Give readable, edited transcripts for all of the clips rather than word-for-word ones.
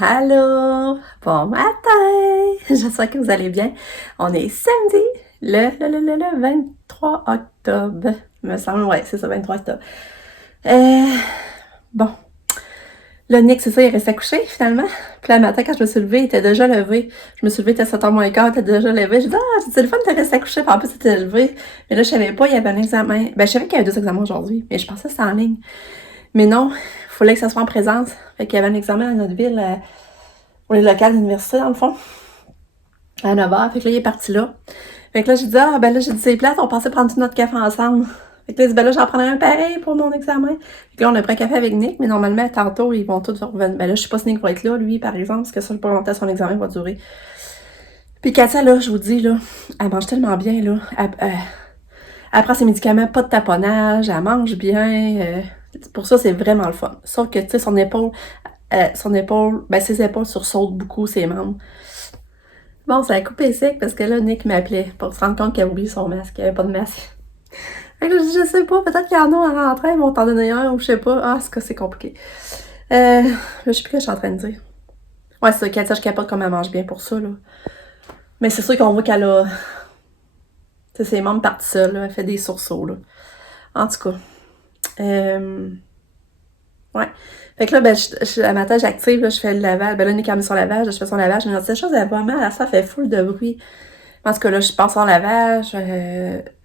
Allô, bon matin! J'espère que vous allez bien. On est samedi, le 23 octobre. Il me semble, ouais, c'est ça, 23 octobre. Bon. Là, Nick, c'est ça, il restait couché finalement. Puis là, le matin, quand je me suis levée, il était déjà levé. Je me suis levée, il était 7h moins quart, il était déjà levé. J'ai dit, c'est le fun de rester couché. Puis en plus, il était levé. Mais là, je savais pas, il y avait un examen. Ben, je savais qu'il y avait 2 examens aujourd'hui, mais je pensais que c'était en ligne. Mais non, il fallait que ça soit en présence. Fait qu'il y avait un examen dans notre ville, pour les locales d'université, dans le fond, à 9h. Fait que là, il est parti là. Fait que là, j'ai dit, j'ai dit, c'est plate, on pensait prendre notre café ensemble. Fait que là, il dit, ben là, j'en prendrais un pareil pour mon examen. Fait que là, on a pris un café avec Nick, mais normalement, tantôt, ils vont tous revenir. Ben là, je sais pas si Nick va être là, lui, par exemple, parce que ça, pour monter son examen va durer. Puis Katia, là, je vous dis, là, elle mange tellement bien, là. Elle prend ses médicaments, pas de taponnage, elle mange bien. Pour ça, c'est vraiment le fun. Sauf que, tu sais, ses épaules sursautent beaucoup, ses membres. Bon, ça a coupé sec parce que là, Nick m'appelait pour se rendre compte qu'il avait oublié son masque, qu'il n'y avait pas de masque. Fait que là, je sais pas, peut-être qu'il y en a en rentrant, ils vont t'en donner un ou je sais pas. Ah, c'est compliqué. Là, je sais plus ce que je suis en train de dire. Ouais, c'est ça, Katia, je capote comme elle mange bien pour ça, là. Mais c'est sûr qu'on voit qu'elle a... Tu sais, ses membres partent seuls, là. Elle fait des sursauts, là. En tout cas. Ouais. Fait que là, ben, à matin, j'active, là, je fais le lavage. Ben là, Nick a mis son lavage, je fais son lavage. Mais cette chose, elle va mal, ça fait full de bruit. Parce que là, je passe en lavage,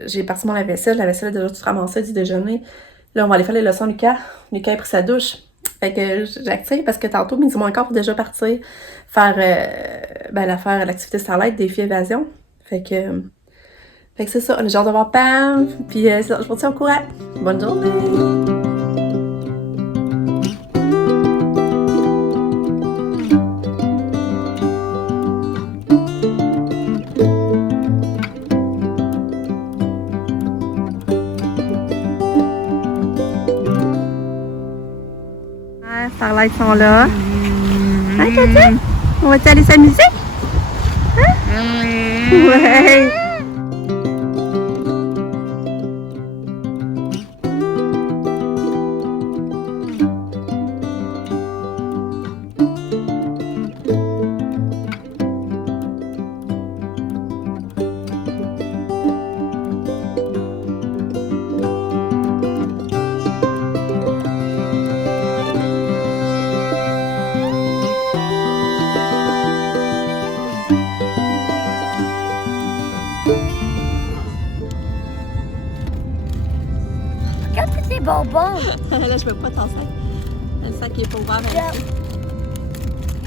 j'ai parti mon lave-vaisselle. La vaisselle est déjà tout ramassée du déjeuner. Là, on va aller faire les leçons, Lucas. Lucas a pris sa douche. Fait que j'active parce que tantôt, midi moins quart, pour déjà partir faire, l'activité Starlight, défi évasion. Fait que c'est ça. J'ai hâte de voir Pam. Puis, je vous tiens au courant. Bonne journée! Starlight sont là. Hein, Katia? On va-tu aller s'amuser? Hein? Ouais! Regarde tous les bonbons. Là, je veux pas ton sac. Le sac est pas ouvert.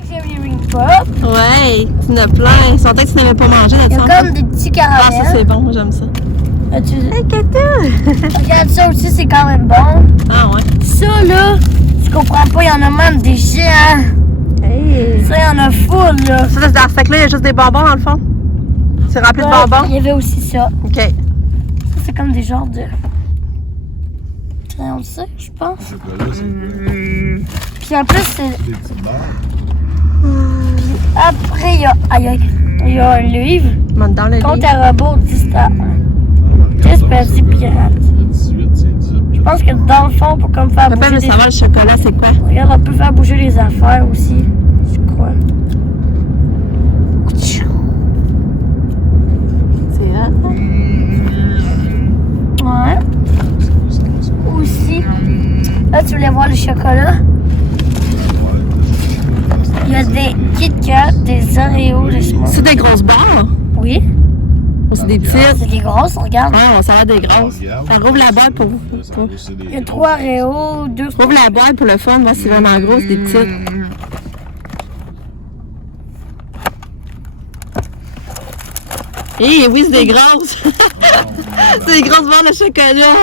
J'ai les ring pop. Ouais, tu en as plein. Ils sont peut-être que tu n'avais pas mangé. Il y a comme des petits Ah, ça caramels. c'est bon, moi j'aime ça. As-tu... Hey, Katia! Regarde ça aussi, c'est quand même bon. Ah ouais. Ça là, tu comprends pas, il y en a même des géants. Hey! Ça, il y en a full là. Ça, dans ce sac-là, il y a juste des bonbons dans le fond. C'est rempli de bonbons. Il y avait aussi ça. Ok. Ça, c'est comme des genres de... On le sait, je pense. Puis en plus, c'est... Après, il y a un livre. Monte dans le Compte lit. à rebours 10 à 1. Qu'est-ce que c'est pirate? Je pense que dans le fond, on peut comme faire Papa bouger veut des... savoir le chocolat, c'est quoi? Regarde, on peut faire bouger les affaires aussi. Je crois. C'est hot. Ouais. Aussi. Là, tu voulais voir le chocolat? Il y a des Kit Kat, des Oreos, des S'mores. C'est des grosses barres? Oui. Ou c'est des petites? C'est des grosses, regarde. Ah, ça a l'air des grosses. Ça rouvre la boîte pour... Il y a 3 Oreos, 2... Rouvre la boîte pour le fun, voir si c'est vraiment gros, c'est des petites. Eh oui, c'est des grosses! C'est des grosses barres de chocolat!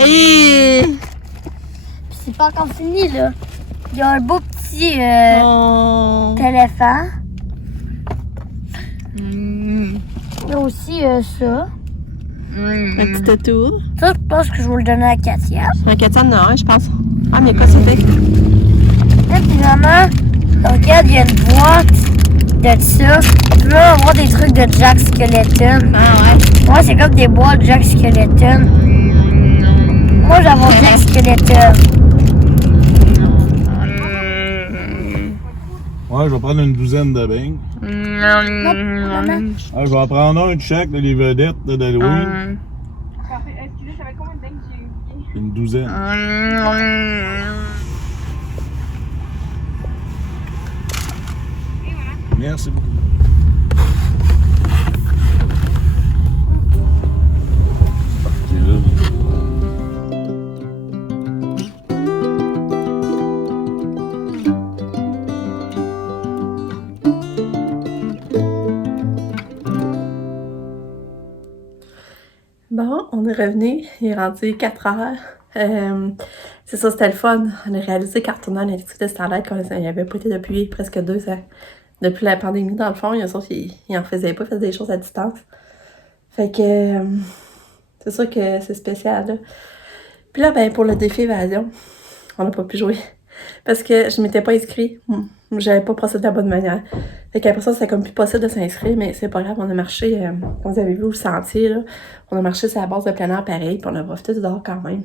Eh! Puis c'est pas encore fini, là. Il y a un beau petit Oh. éléphant. Il y a aussi ça. Un petit tatou. Ça, je pense que je vais le donner à Katia. Un Katia en a un, je pense. Ah, mais quoi, c'était? Et puis maman, regarde, il y a une boîte de ça. Tu peux avoir des trucs de Jack Skeleton. Ah ouais. Ouais, c'est comme des boîtes de Jack Skeleton. Moi, j'avais Jack Skeleton. Ouais, je vais prendre une douzaine de beignes. Maman. Ah, je vais en prendre un de chaque, les vedettes d'Halloween. Excusez, ça va être combien de dingues j'ai oublié? Une douzaine. Merci beaucoup. C'est là. Bon, on est revenu, il est rendu 4 heures. C'est ça, c'était le fun. On a réalisé qu'en retournant à l'Institut de Starlight, qu'on n'y avait pas été depuis presque 2 ans. Depuis la pandémie, dans le fond, il y a autres, ils en faisaient pas, ils faisaient des choses à distance. Fait que c'est sûr que c'est spécial, là. Puis là, ben, pour le défi évasion, on n'a pas pu jouer. Parce que je m'étais pas inscrite. J'avais pas procédé de la bonne manière. Fait qu'après ça, c'était comme plus possible de s'inscrire, mais c'est pas grave, on a marché, comme vous avez vu, au sentier, là. On a marché sur la base de plein air pareil, puis on a profité du dehors quand même.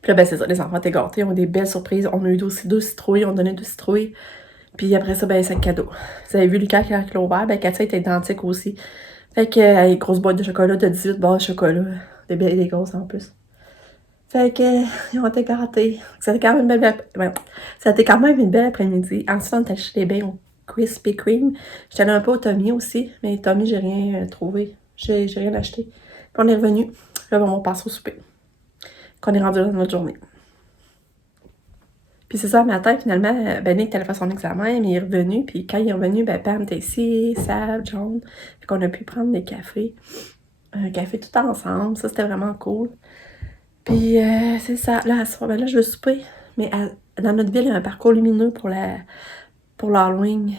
Puis là, ben c'est ça, les enfants étaient gâtés, on a des belles surprises. On a eu aussi 2 citrouilles, on a donné 2 citrouilles. Puis après ça, ben 5 cadeaux. Vous avez vu Lucas qui a ouvert, ben Katia était identique aussi. Fait que, grosse boîte de chocolat, de 18 barres de chocolat. Des belles et des grosses en plus. Fait que, ils ont été gâtés. Ça a été quand même une belle après-midi. Ensuite, on est allé chez les bains au Krispy Kreme. J'étais allée un peu au Tommy aussi, mais Tommy, j'ai rien trouvé. J'ai rien acheté. Puis on est revenu. Là, on va passer au souper. Qu'on est rendu dans notre journée. Puis c'est ça, le matin, finalement, ben Nick allait faire son examen, mais il est revenu. Puis quand il est revenu, ben Pam était ici, Sab, John. Fait qu'on a pu prendre des cafés. Un café tout ensemble. Ça, c'était vraiment cool. Puis c'est ça. Là, à soir, ben là, je veux souper. Mais dans notre ville, il y a un parcours lumineux pour l'Halloween.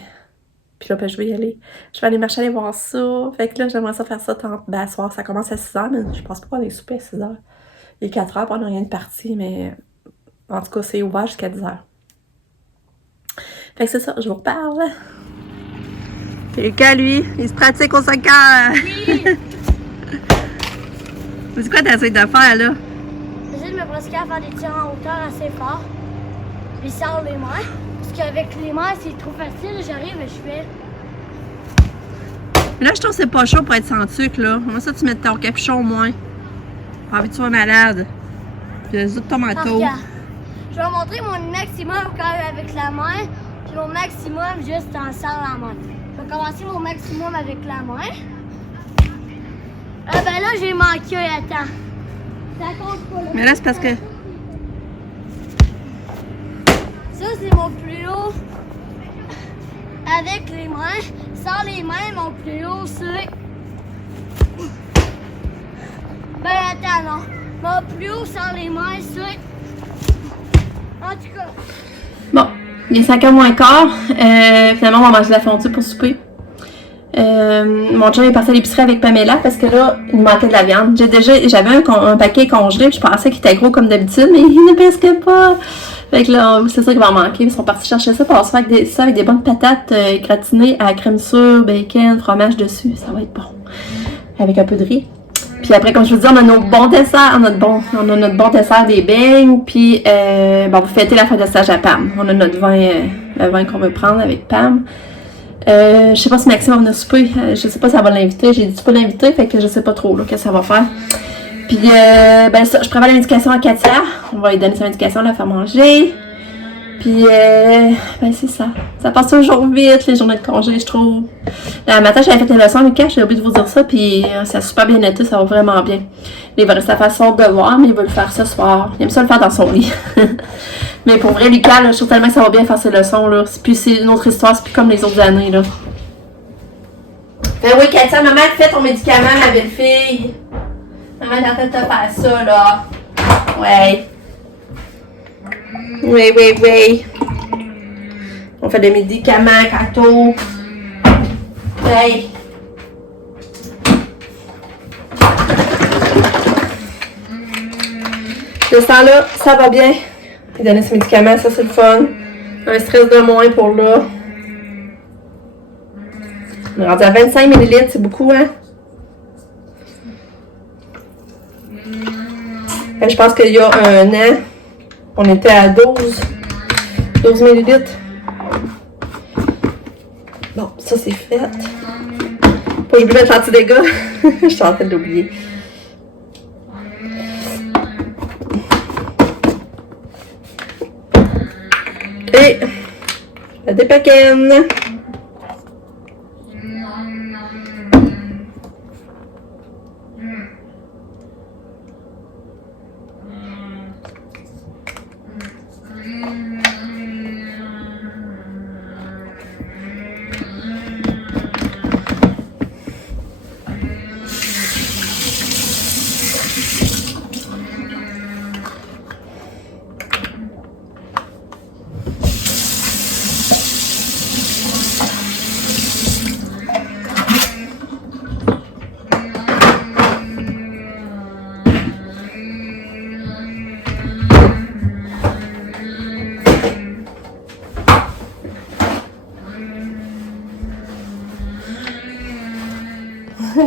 Puis là, ben, je vais y aller. Je vais aller marcher, aller voir ça. Fait que là, j'aimerais ça faire ça ben, à soir. Ça commence à 6h, mais je pense pas qu'on ait souper à 6h. Il est 4h, puis on n'a rien de parti, mais en tout cas, c'est ouvert jusqu'à 10h. Fait que c'est ça, je vous reparle. C'est Lucas, lui, il se pratique au soccer. Oui. C'est quoi t'essayes de faire, là? J'essaie de me pratiquer à faire des tirs en hauteur assez fort. Puis sors les mains. Parce qu'avec les mains, c'est trop facile. J'arrive et je fais. Là, je trouve que c'est pas chaud pour être sans sucre, là. Comment ça, tu mets ton capuchon au moins? Pas envie que tu sois malade. Puis les autres tomatos. Je vais montrer mon maximum quand même avec la main. Puis mon maximum juste en serrant la main. Je vais commencer mon maximum avec la main. Ben là, j'ai manqué. Attends. Ça compte pas, là. Mais là, c'est parce que... Ça, c'est mon plus haut avec les mains. Sans les mains, mon plus haut, c'est... Ben, attends, non. Mon plus haut sans les mains, c'est... En tout cas... Bon, il est 5h moins quart. Finalement, on va manger de la fondue pour souper. Mon chum est parti à l'épicerie avec Pamela parce que là, il manquait de la viande. J'avais un paquet congelé, puis je pensais qu'il était gros comme d'habitude, mais il ne pesquait pas. Fait que là, c'est ça qu'il va manquer. Ils sont partis chercher ça, puis on va se faire avec des bonnes patates gratinées à crème sûre, bacon, fromage dessus. Ça va être bon. Avec un peu de riz. Puis après, comme je vous dis, on a nos bons desserts. On a notre bon dessert des beignes. Puis, bon, vous fêtez la fin de stage à Pam. On a notre vin, le vin qu'on veut prendre avec Pam. Je sais pas si Maxime va venir souper. Je sais pas si elle va l'inviter. J'ai dit tu peux l'inviter, fait que je sais pas trop là, qu'est-ce que ça va faire. Puis, ben ça, je prépare la médication à Katia. On va lui donner sa médication, la faire manger. Puis, ben c'est ça. Ça passe toujours vite, les journées de congé, je trouve. Le matin, j'avais fait une leçon avec Lucas, j'ai oublié de vous dire ça, puis ça a super bien été, ça va vraiment bien. Il va rester à faire son devoir, mais il veut le faire ce soir. Il aime ça le faire dans son lit. Mais pour vrai, Lucas, là, je trouve tellement que ça va bien faire ses leçons, là. Puis c'est une autre histoire, c'est plus comme les autres années, là. Ben oui, Katia, maman, fais ton médicament, ma belle-fille. Maman est en train de te faire ça, là. Ouais. Oui. On fait des médicaments, Cato. Hey. De ce temps-là, ça va bien. Il donner ses médicaments, ça c'est le fun. Un stress de moins pour là. On est rendu à 25 ml, c'est beaucoup, hein? Je pense qu'il y a un an, on était à 12 ml. Bon, ça c'est fait. Pas oublier de mettre l'anti-dégâts. Je suis en train d'oublier. Et la dépakine.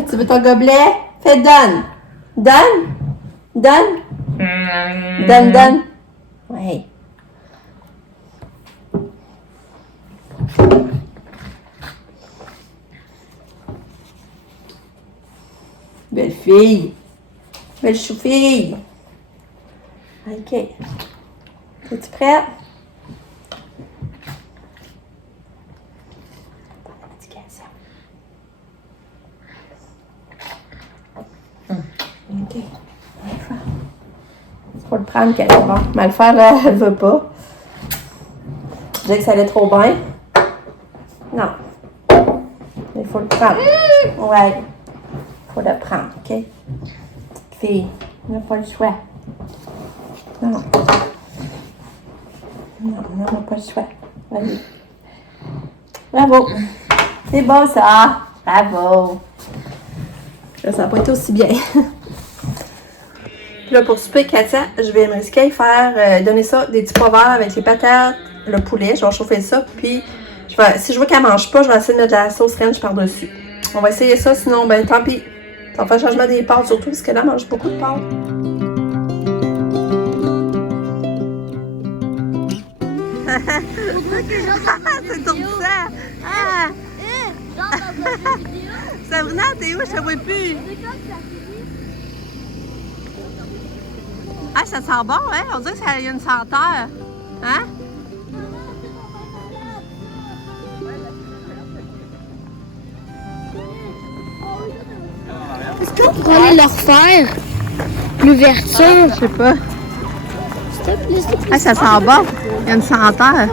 Tu veux ton gobelet? Fais donne. Donne. Donne. Donne, donne. Oui. Belle fille. Belle chou-fille. OK. Es-tu prête? OK. Faut le prendre qu'elle est bon. Mais le faire, là, elle veut pas. Je disais que ça allait trop bien. Non. Il faut le prendre. Ouais. Faut le prendre, OK? Petite fille, on n'a pas le choix. Non. Non, on n'a pas le choix. Vas-y. Bravo. C'est beau, ça. Bravo. Là, ça n'a pas été aussi bien. Puis là, pour souper, Katia, je vais me risquer à faire donner ça des petits pois verts avec les patates, le poulet. Je vais chauffer ça. Puis, si je vois qu'elle mange pas, je vais essayer de mettre de la sauce ranch par-dessus. On va essayer ça, sinon, ben tant pis. Ça va faire changement des pâtes, surtout parce que là, elle mange beaucoup de pâtes. C'est ton ça! Ah! Sabrina, t'es où? Je te vois plus! Ah, ça sent bon, hein? On dirait qu'il y a une senteur. Hein? Est-ce qu'on pourrait aller leur faire l'ouverture? Je sais pas. Ah, ça sent bon. Il y a une senteur.